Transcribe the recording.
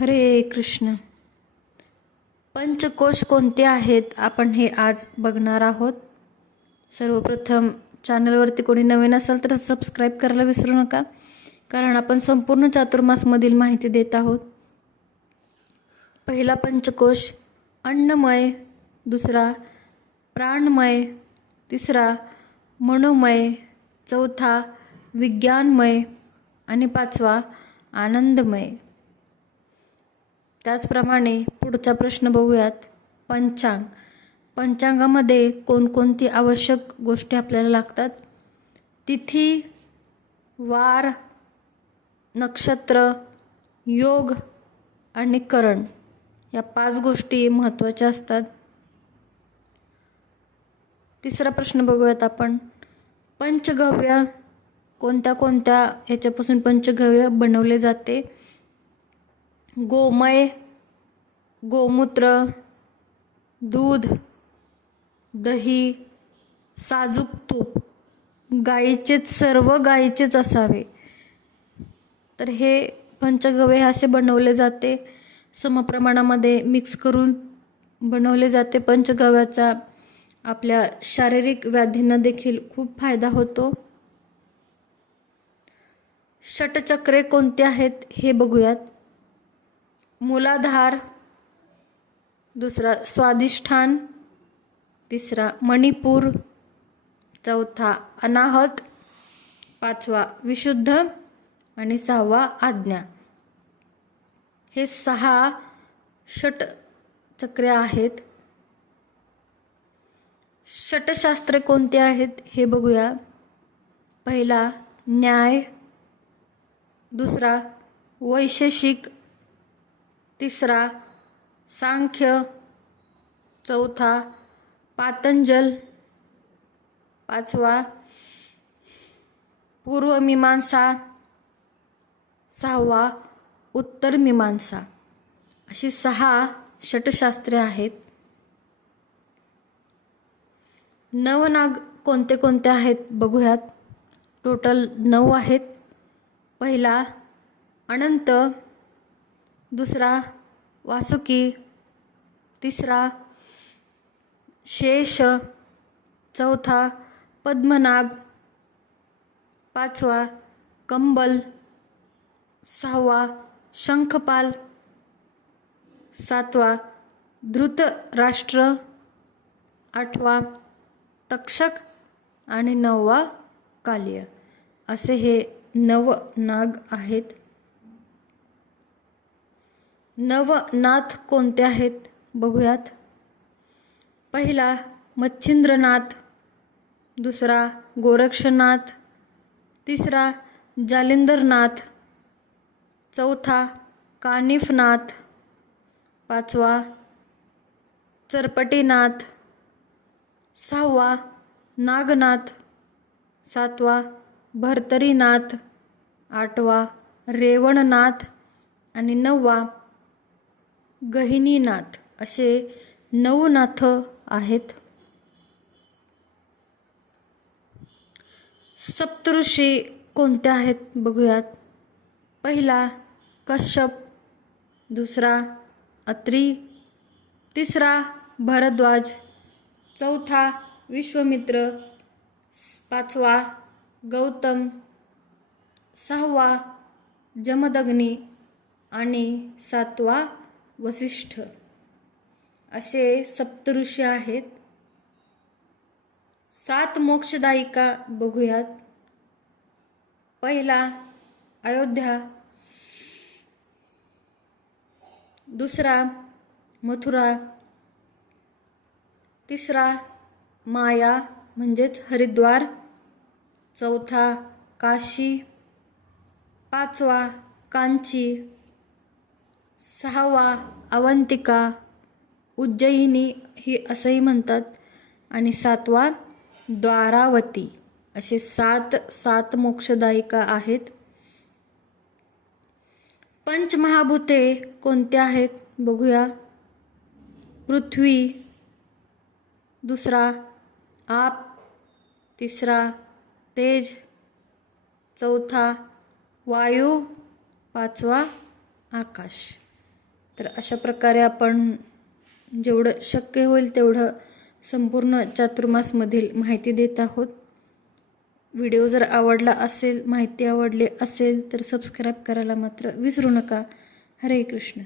हरे कृष्ण. पंचकोश कोणते आहेत? आपण हे आज बघणार आहोत. सर्वप्रथम चॅनलवरती कोणी नवीन असाल तर सबस्क्राईब करायला विसरू नका. कारण आपण संपूर्ण चातुर्मासमधील माहिती देत आहोत. पहिला पंचकोश अन्नमय दुसरा प्राणमय तिसरा मनोमय चौथा विज्ञानमय आणि पाचवा आनंदमय. त्याचप्रमाणे पुढचा प्रश्न बघूयात. पंचांग. पंचांगामध्ये कोणकोणती आवश्यक गोष्टी आपल्याला लागतात? तिथी वार नक्षत्र योग आणि करण या पाच गोष्टी महत्त्वाच्या असतात. तिसरा प्रश्न बघूयात आपण. पंचगव्य कोणत्या कोणत्या ह्याच्यापासून पंचगव्य बनवले जाते? गोमय गोमूत्र दूध दही साजूक तूप. गाईचेच सर्व गाईचेच असावे. तर हे पंचगव्य असे बनवले जाते. समप्रमाणामध्ये मिक्स करून बनवले जाते. पंचगव्याचा आपल्या शारीरिक व्याधींना देखील खूप फायदा होतो. षटचक्रे कोणते आहेत हे बघूयात. मूलाधार दुसरा स्वादिष्ठान तिसरा मणिपूर चौथा अनाहत पाचवा विशुद्ध आणि सहावा आज्ञा. हे सहा षट चक्रे आहेत. षटशास्त्र कोणते आहेत हे बघूया. पहिला न्याय दुसरा वैशेषिक तिसरा सांख्य. चौथा पातंजल. पाचवा पूर्वमीमांसा सहावा उत्तर मीमांसा. अशी सहा षटशास्त्रे आहेत. नवनाग कोणते कोणते आहेत बघूयात. टोटल नऊ आहेत. पहिला अनंत. दुसरा वासुकी तिसरा शेष चौथा पद्मनाभ पाचवा कंबल सहावा शंखपाल सातवा धृतराष्ट्र आठवा तक्षक आणि नववा काल्य. असे हे नव नाग आहेत. नवनाथ कोणते आहेत? बघूयात. पहिला मच्छिंद्रनाथ दुसरा गोरक्षनाथ तिसरा जालिंदरनाथ चौथा कानिफनाथ पाचवा चरपटीनाथ सहावा नागनाथ सातवा भरतरीनाथ आठवा रेवणनाथ आणि नववा गहिनीनाथ असे नऊ नाथ आहेत. सप्तऋषी कोणते आहेत बघूयात. पहिला कश्यप दुसरा अत्री तिसरा भरद्वाज चौथा विश्वमित्र पाचवा गौतम सहावा जमदग्नी आणि सातवा वसिष्ठ असे सप्तऋषी आहेत. सात मोक्षदायिका बघूयात. पहिला अयोध्या दुसरा मथुरा तिसरा माया म्हणजेच हरिद्वार चौथा काशी पाचवा कांची सहावा अवंतिका उज्जयिनी ही असंही म्हणतात. आणि सातवा द्वारावती. असे सात सात मोक्षदायिका आहेत. पंचमहाभूते कोणते आहेत? बघूया. पृथ्वी दुसरा आप तिसरा तेज चौथा वायू पाचवा आकाश. तर अशा प्रकारे आपण जेवढं शक्य होईल तेवढं संपूर्ण चातुर्मासमधील माहिती देत आहोत. व्हिडिओ जर आवडला असेल माहिती आवडली असेल तर सबस्क्राईब करायला मात्र विसरू नका. हरे कृष्ण.